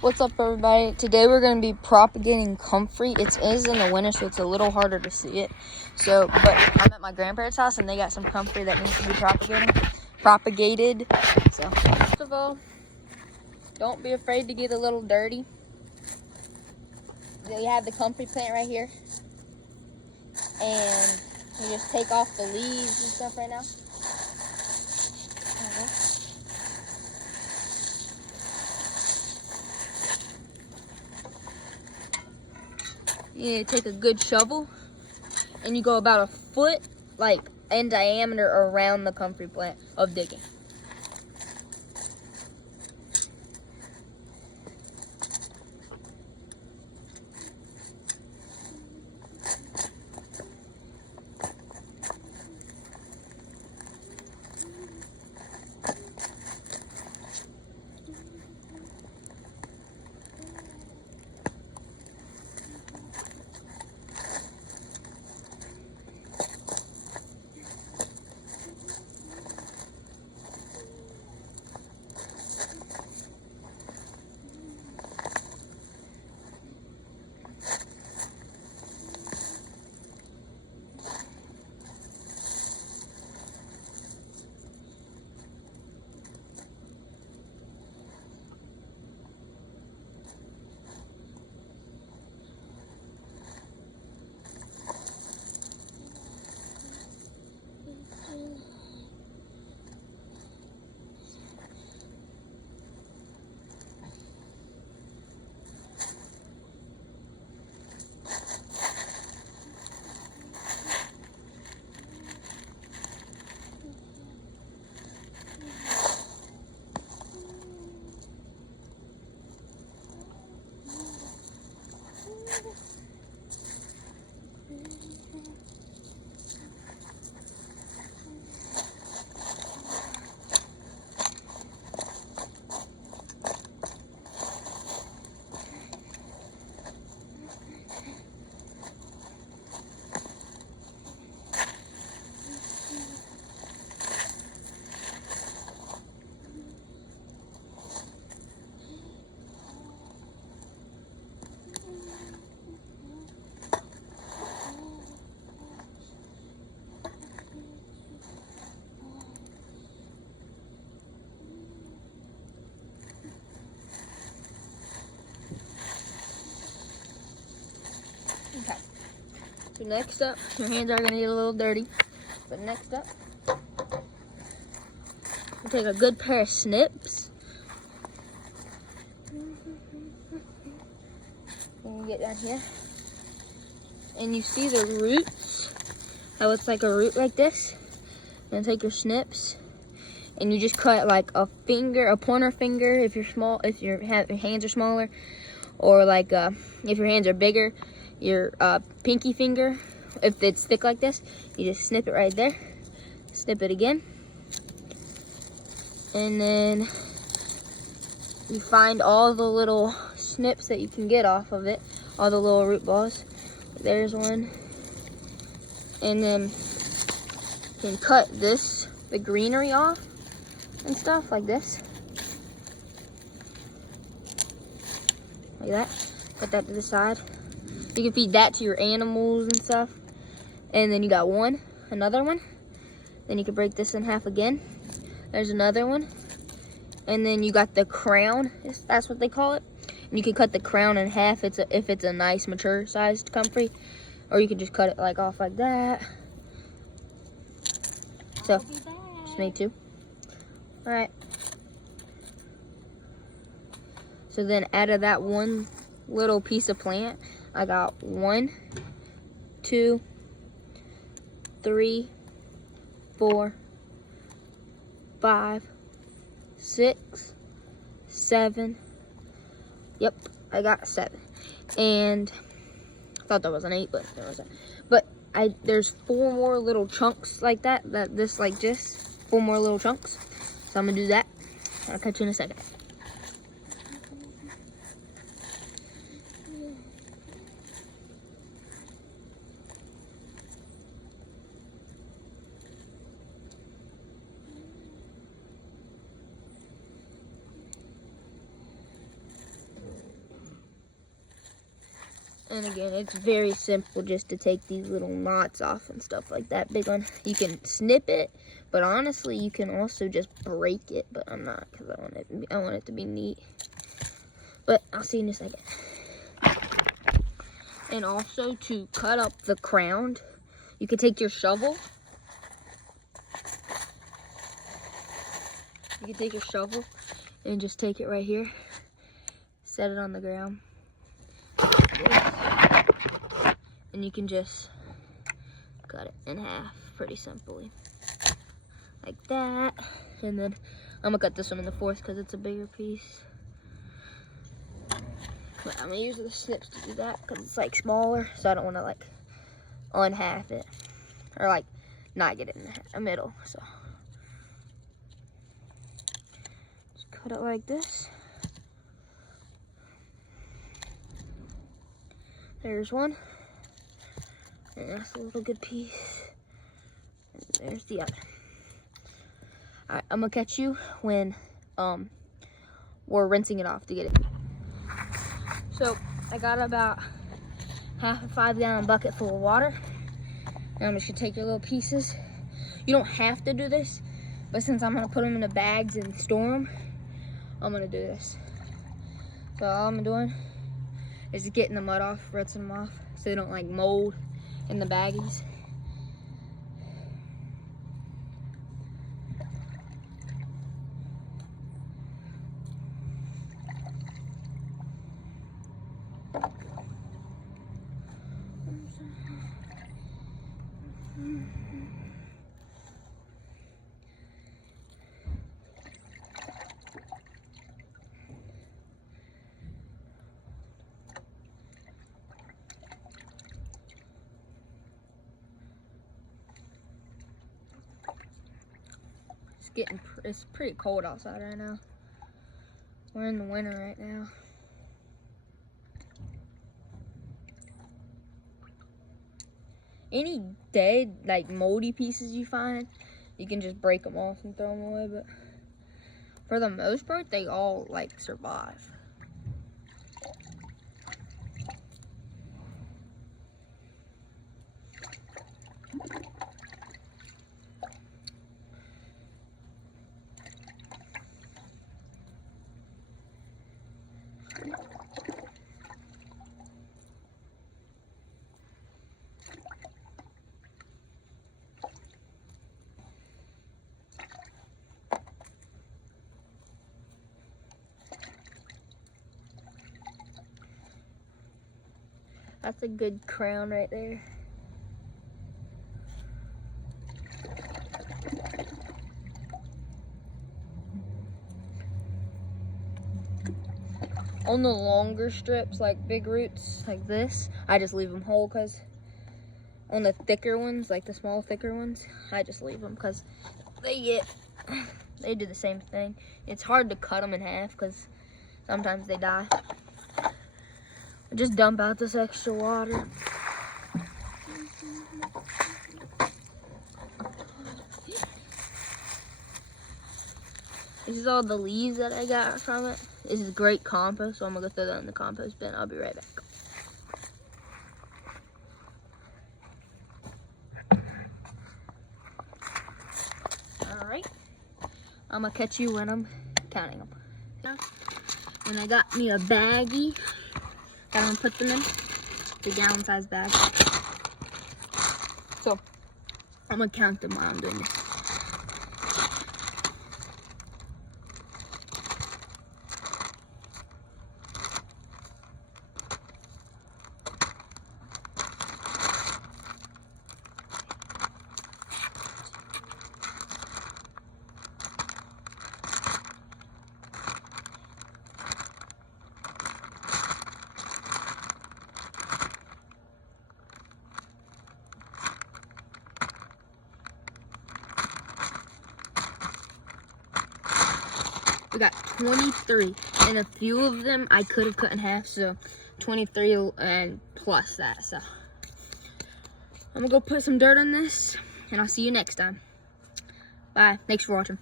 What's up, everybody? Today we're going to be propagating comfrey. It is in the winter, so it's a little harder to see it. But I'm at my grandparents' house, and they got some comfrey that needs to be propagated. So, first of all, don't be afraid to get a little dirty. You have the comfrey plant right here, and you just take off the leaves and stuff right now. You need to take a good shovel, and you go about a foot, in diameter around the comfrey plant of digging. Okay, so next up, your hands are going to get a little dirty, but next up, you take a good pair of snips, and you get down here, and you see the roots, how it's like a root like this, and take your snips, and you just cut like a pointer finger if you're small, if your hands are smaller, or if your hands are bigger, your pinky finger, if it's thick like this, you just snip it right there, snip it again, and then you find all the little snips that you can get off of it, all the little root balls. There's one, and then you can cut the greenery off and stuff like this, like that. Put that to the side. You can feed that to your animals and stuff. And then you got another one. Then you can break this in half again. There's another one. And then you got the crown, that's what they call it. And you can cut the crown in half if it's a nice mature sized comfrey. Or you can just cut it off like that. So, just made two. Alright. So then out of that one little piece of plant, I got 1, 2, 3, 4, 5, 6, 7. Yep, I got 7. And I thought there was an 8, but there wasn't. But there's 4 more little chunks like that. 4 more little chunks. So I'm gonna do that. I'll catch you in a second. And again, it's very simple just to take these little knots off and stuff like that. Big one, you can snip it, but honestly, you can also just break it. But I'm not, because I want it to be neat. But I'll see you in a second. And also to cut up the crown, you can take your shovel. You can take your shovel and just take it right here, set it on the ground, and you can just cut it in half pretty simply, like that. And then I'm gonna cut this one in the fourth because it's a bigger piece. But I'm gonna use the snips to do that because it's like smaller, so I don't want to like unhalf it or like not get it in the middle. So just cut it like this. There's one, and that's a little good piece. And there's the other. All right, I'm gonna catch you when we're rinsing it off to get it. So I got about half a 5-gallon bucket full of water. Now I'm just gonna take your little pieces. You don't have to do this, but since I'm gonna put them in the bags and store them, I'm gonna do this. So all I'm doing is just getting the mud off, rinsing them off, so they don't like mold in the baggies. It's pretty cold outside right now. We're in the winter right now. Any dead, like moldy pieces you find, you can just break them off and throw them away, but for the most part, they all like survive. That's a good crown right there. On the longer strips, like big roots like this, I just leave them whole, because on the thicker ones, like the small thicker ones, I just leave them because they do the same thing. It's hard to cut them in half because sometimes they die. Just dump out this extra water. This is all the leaves that I got from it. This is great compost, so I'm gonna go throw that in the compost bin. I'll be right back. All right, I'm gonna catch you when I'm counting them. And I got me a baggie that I'm gonna put them in, the gallon-sized bag. So I'm gonna count them while I'm doing this. We got 23, and a few of them I could have cut in half, so 23 and plus that. So I'm gonna go put some dirt on this, and I'll see you next time. Bye. Thanks for watching.